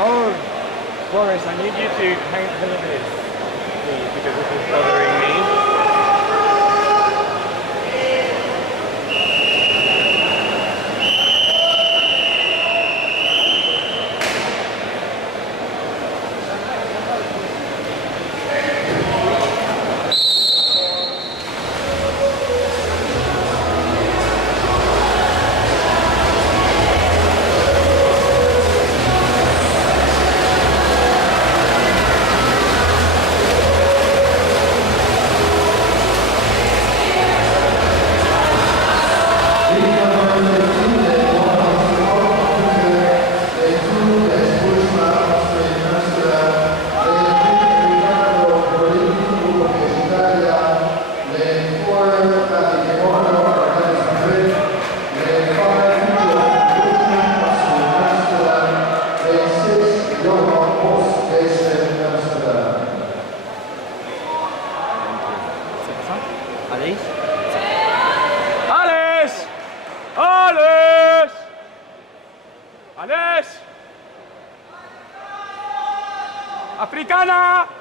Oh, Boris, I need you to hang over this, please, because this is bothering me. Alice? Alice! Alice! Alice! Africana!